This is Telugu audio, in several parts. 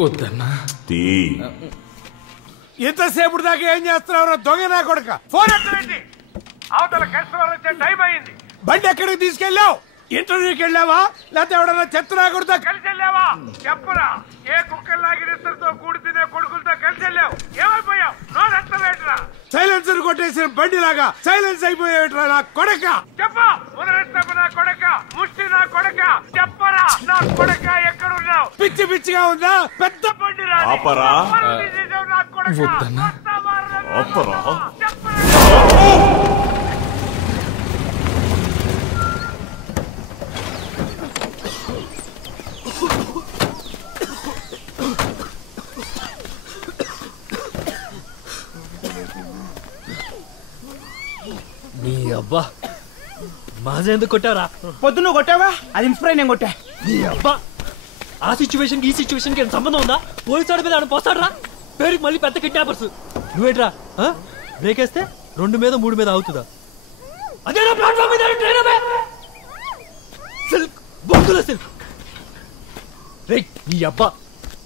వద్దన్నా. ఎంతసేపు దాకా ఏం చేస్తున్నావు దొంగ నా కొడుక? ఫోన్ ఎక్కడండి? అవతల కస్టమర్ వచ్చే టైం అయింది. బండి ఎక్కడికి తీసుకెళ్ళావు? ఇంటర్వ్యూకి వెళ్ళావా లేకపోతే ఎవడన్నా చెత్తనాకుడితో కలిసి వెళ్ళావా? చెప్పరా. ఏ కుక్కల్లాగిరితో కూడి తినే కొడుకులతో కలిసి వెళ్ళావు? ఏమైపోయావు? నోరెత్తలేట్రా. సైలెన్సర్ కొట్టేసిన బండి లాగా సైలెన్స్ అయిపోయేట్రా నా కొడక. చెప్పా నా కొడక, ముష్టి నా కొడక, చెప్పరా నా కొడక ఎక్కడున్నావు? పిచ్చి పిచ్చిగా ఉందా? పెద్ద బండి రా నా కొడక. నీ అబ్బా మాజా ఎందుకు కొట్టారా? పొద్దున్న కొట్టావా? అది ఇన్స్పైర్ నేను కొట్టా. నీ అబ్బా ఆ సిచ్యువేషన్ ఈ సిచ్యువేషన్ కి సంబంధం ఉందా? పోలీసు వాడి మీద ఆడ పోస్తాడరా. పేరుకి మళ్ళీ పెద్ద కిడ్నాపర్స్. నువ్వేట్రా బ్రేక్ వేస్తే 2 మీద 3 మీద అవుతుందా? అదేనా ప్లాట్ఫామ్ మీద సిల్క్ బొంగుల సిల్క్. రేయ్ నీ అబ్బా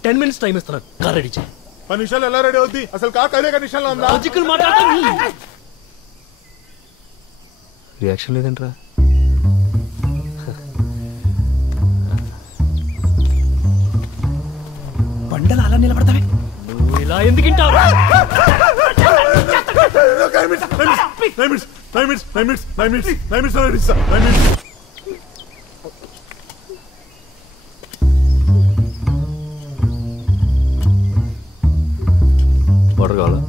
10 minutes టైం ఇస్తున్నాను. కార్ రెడీ చేయి. 10 నిమిషాలు ఎలా రెడీ అవుద్ది? అసలు కార్ 10 నిమిషాల్లో ఉందా? లాజికల్ మాట్లాడతా. రియాక్షన్ లేదంట్రా. బండలు అలా నిలబడతావే. నువ్వు ఇలా ఎందుకు వింటావు? వాటర్ కావాలా?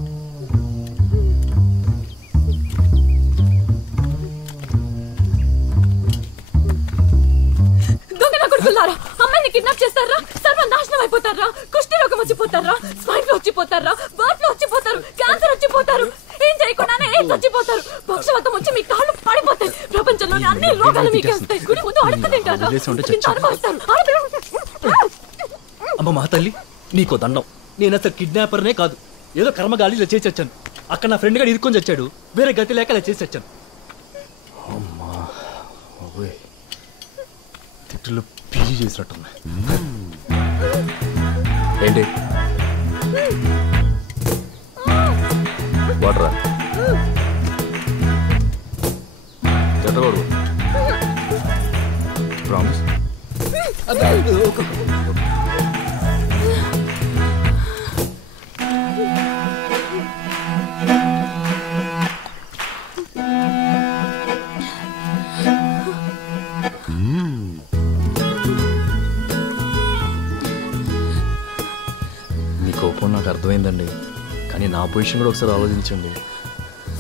అమ్మాయిని కిడ్నాప్ చేస్తారా? సర్వనాశనం అయిపోతారా? కుష్టి రోగం వచ్చిపోతారా? స్వైన్ ఫ్లూ వచ్చిపోతారా? బర్డ్ ఫ్లూ వచ్చిపోతారు. క్యాన్సర్ వచ్చిపోతారు. ఏం చేయకుండానే ఎయిడ్స్ వచ్చిపోతారు. పక్షవాతం వచ్చి మీ కాళ్ళు పడిపోతాయి. ప్రపంచంలోని అన్ని రోగాలు మీకే వస్తాయి. గుడి ముందు అడుగు తింటారా? అమ్మ మా తల్లి నీకో దండం. నేను అసలు కిడ్నాపర్నే కాదు. ఏదో కర్మగాలి ఇలా చేసి వచ్చాను. అక్కడ నా ఫ్రెండ్ గారు ఇరుక్కొని చచ్చాడు. వేరే గతి లేక ఇలా చేసి వచ్చాను. అమ్మా తిట్టులో పీజీ చేసినట్టున్నా. ఏంటి వాటరా? చెట్టకూడదు. ప్రామిస్. మీ కోపం నాకు అర్థమైందండి. కానీ నా పొజిషన్ కూడా ఒకసారి ఆలోచించండి.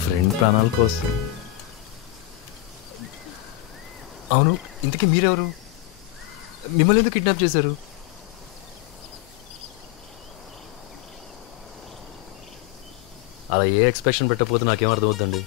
ఫ్రెండ్ ప్రాణాల కోసం. అవును, ఇంతకీ మీరెవరు? మిమ్మల్ని ఎందుకు కిడ్నాప్ చేశారు? అలా ఏ ఎక్స్పెక్షన్ పెట్టకపోతే నాకేం అర్థమవుతుందండి.